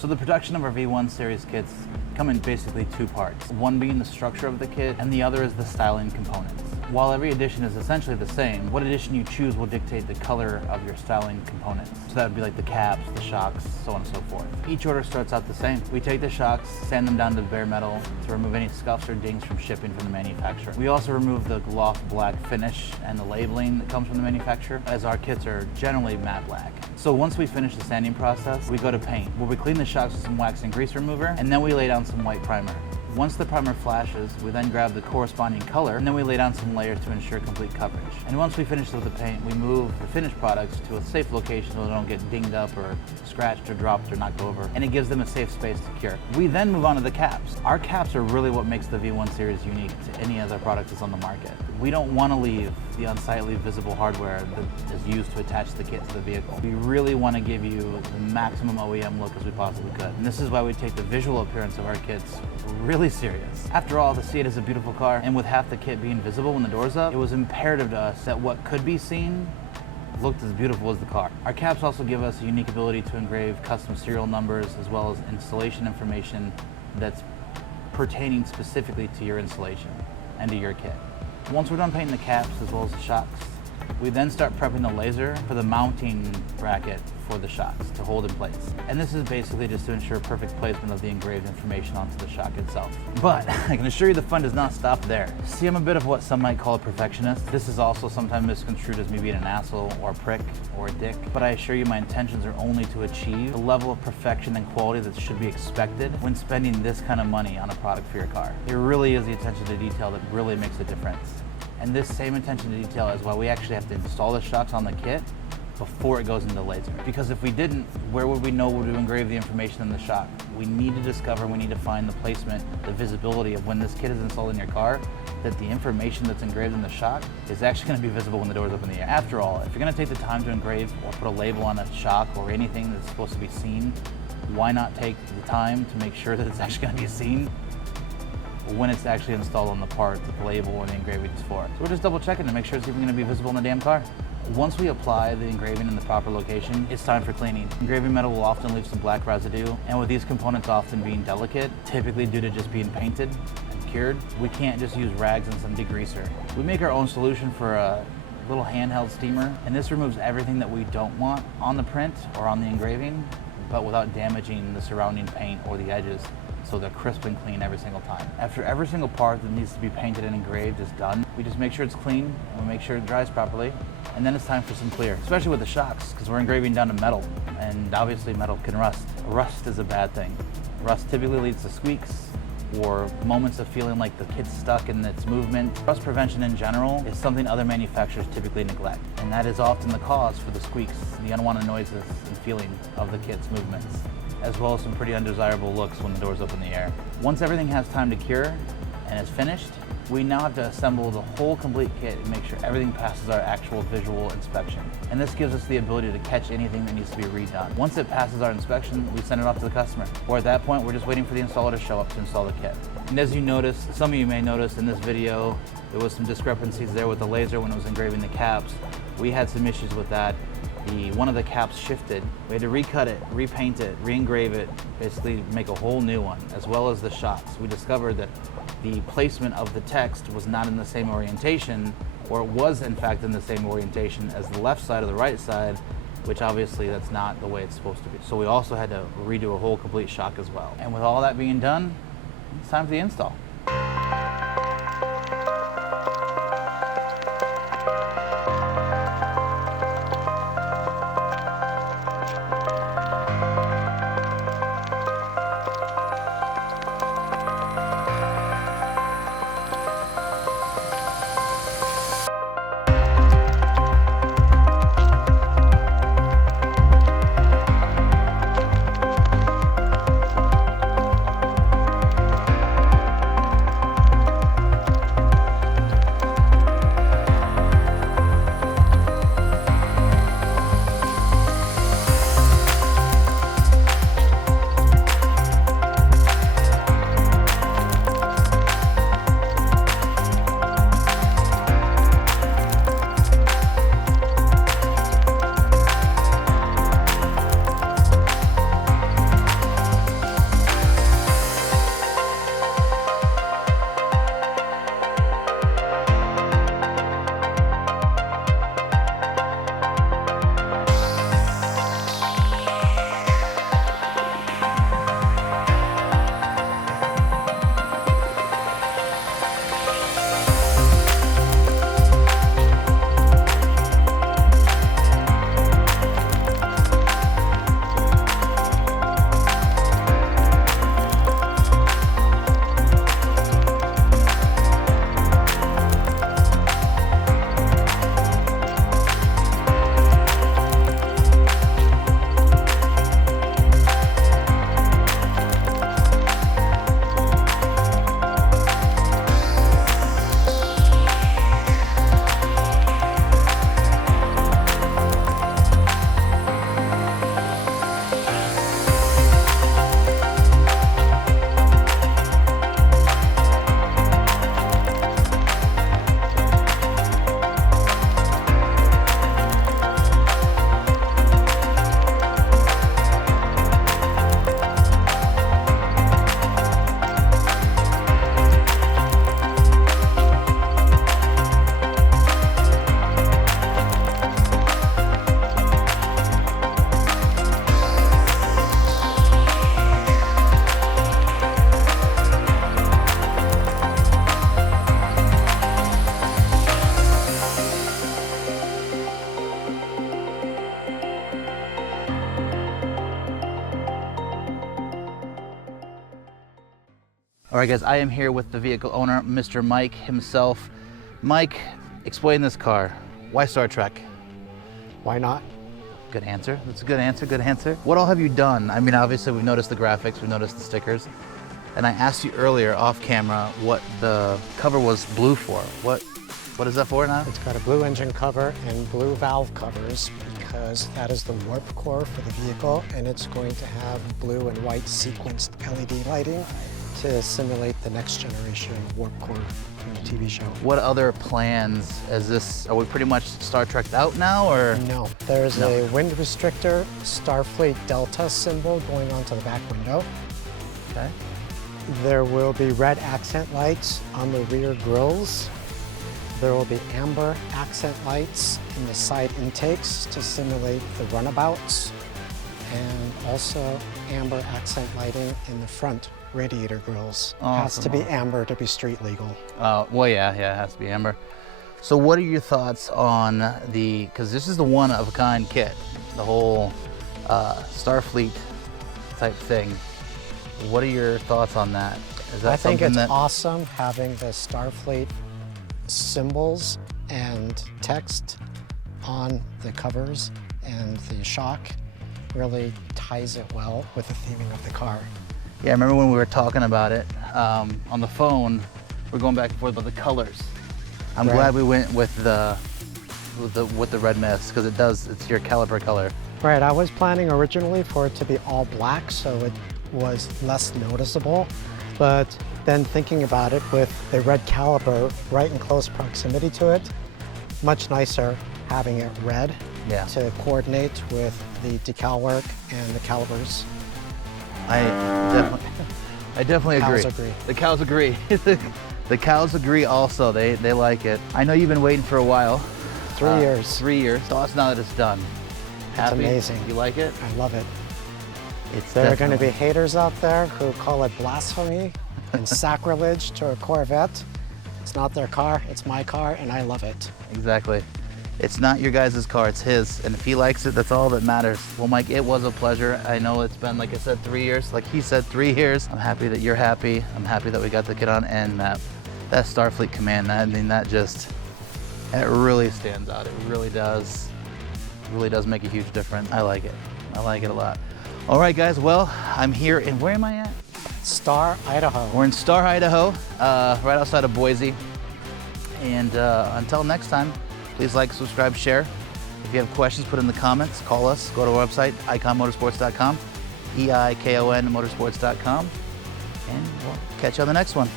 So the production of our V1 series kits come in basically two parts. One being the structure of the kit, and the other is the styling components. While every edition is essentially the same, what edition you choose will dictate the color of your styling components. So that would be like the caps, the shocks, so on and so forth. Each order starts out the same. We take the shocks, sand them down to bare metal to remove any scuffs or dings from shipping from the manufacturer. We also remove the gloss black finish and the labeling that comes from the manufacturer, as our kits are generally matte black. So once we finish the sanding process, we go to paint, where we clean the shocks with some wax and grease remover, and then we lay down some white primer. Once the primer flashes, we then grab the corresponding color, and then we lay down some layers to ensure complete coverage. And once we finish with the paint, we move the finished products to a safe location so they don't get dinged up or scratched or dropped or knocked over, and it gives them a safe space to cure. We then move on to the caps. Our caps are really what makes the V1 series unique to any other product that's on the market. We don't want to leave the unsightly visible hardware that is used to attach the kit to the vehicle. We really want to give you the maximum OEM look as we possibly could. And this is why we take the visual appearance of our kits really serious. After all, the C8 is a beautiful car, and with half the kit being visible when the door's up, it was imperative to us that what could be seen looked as beautiful as the car. Our caps also give us a unique ability to engrave custom serial numbers as well as installation information that's pertaining specifically to your installation and to your kit. Once we're done painting the caps as well as the shocks, we then start prepping the laser for the mounting bracket for the shocks to hold in place. And this is basically just to ensure perfect placement of the engraved information onto the shock itself. But I can assure you the fun does not stop there. See, I'm a bit of what some might call a perfectionist. This is also sometimes misconstrued as me being an asshole or a prick or a dick, but I assure you my intentions are only to achieve the level of perfection and quality that should be expected when spending this kind of money on a product for your car. It really is the attention to detail that really makes a difference. And this same attention to detail is why we actually have to install the shocks on the kit before it goes into laser. Because if we didn't, where would we know where to engrave the information in the shock? We need to discover, we need to find the placement, the visibility of when this kit is installed in your car, that the information that's engraved in the shock is actually going to be visible when the door's up in the air. After all, if you're going to take the time to engrave or put a label on a shock or anything that's supposed to be seen, why not take the time to make sure that it's actually going to be seen when it's actually installed on the part that the label or the engraving is for. So we're just double checking to make sure it's even going to be visible in the damn car. Once we apply the engraving in the proper location, it's time for cleaning. Engraving metal will often leave some black residue, and with these components often being delicate, typically due to just being painted and cured, we can't just use rags and some degreaser. We make our own solution for a little handheld steamer, and this removes everything that we don't want on the print or on the engraving, but without damaging the surrounding paint or the edges, so they're crisp and clean every single time. After every single part that needs to be painted and engraved is done, we just make sure it's clean and we make sure it dries properly, and then it's time for some clear, especially with the shocks, because we're engraving down to metal, and obviously metal can rust. Rust is a bad thing. Rust typically leads to squeaks or moments of feeling like the kit's stuck in its movement. Rust prevention in general is something other manufacturers typically neglect, and that is often the cause for the squeaks, the unwanted noises and feeling of the kit's movements, as well as some pretty undesirable looks when the doors open in the air. Once everything has time to cure and is finished, we now have to assemble the whole complete kit and make sure everything passes our actual visual inspection. And this gives us the ability to catch anything that needs to be redone. Once it passes our inspection, we send it off to the customer. Or at that point, we're just waiting for the installer to show up to install the kit. And as you notice, some of you may notice in this video, there was some discrepancies there with the laser when it was engraving the caps. We had some issues with that. One of the caps shifted. We had to recut it, repaint it, re-engrave it, basically make a whole new one, as well as the shocks. We discovered that the placement of the text was not in the same orientation, or it was in fact in the same orientation as the left side or the right side, which obviously that's not the way it's supposed to be. So we also had to redo a whole complete shock as well. And with all that being done, it's time for the install. All right, guys, I am here with the vehicle owner, Mr. Mike himself. Mike, explain this car. Why Star Trek? Why not? Good answer. That's a good answer, good answer. What all have you done? I mean, obviously we've noticed the graphics, we've noticed the stickers. And I asked you earlier off camera what the cover was blue for. What is that for now? It's got a blue engine cover and blue valve covers because that is the warp core for the vehicle, and it's going to have blue and white sequenced LED lighting to simulate the next generation warp core from the TV show. What other plans is this? Are we pretty much Star Trek'd out now, or? No, there's a wind restrictor Starfleet Delta symbol going onto the back window. Okay. There will be red accent lights on the rear grills. There will be amber accent lights in the side intakes to simulate the runabouts, and also amber accent lighting in the front radiator grills. Awesome. Has to be amber to be street legal. Well, yeah, it has to be amber. So what are your thoughts on because this is the one-of-a-kind kit, the whole Starfleet type thing. What are your thoughts on that? Is that I think something it's awesome having the Starfleet symbols and text on the covers, and the shock really ties it well with the theming of the car. Yeah, I remember when we were talking about it on the phone, we're going back and forth about the colors. I'm glad we went with the red mist, because it's your caliper color. Right, I was planning originally for it to be all black, so it was less noticeable, but then thinking about it with the red caliper right in close proximity to it, much nicer having it red to coordinate with the decal work and the calipers. I definitely agree. Cows agree. The cows agree. The cows agree also. They like it. I know you've been waiting for a while. 3 years. 3 years. Thoughts now that it's done? Happy? It's amazing. You like it? I love it. There are going to be haters out there who call it blasphemy and sacrilege to a Corvette. It's not their car, it's my car, and I love it. Exactly. It's not your guys' car, it's his. And if he likes it, that's all that matters. Well, Mike, it was a pleasure. I know it's been, like I said, 3 years. Like he said, 3 years. I'm happy that you're happy. I'm happy that we got the kid on, and that Starfleet command, it really stands out. It really does. It really does make a huge difference. I like it. I like it a lot. All right, guys, well, I'm here in, where am I at? Star, Idaho. We're in Star, Idaho, right outside of Boise. And until next time, please like, subscribe, share. If you have questions, put in the comments, call us, go to our website, eikonmotorsports.com, EIKON motorsports.com, and we'll catch you on the next one.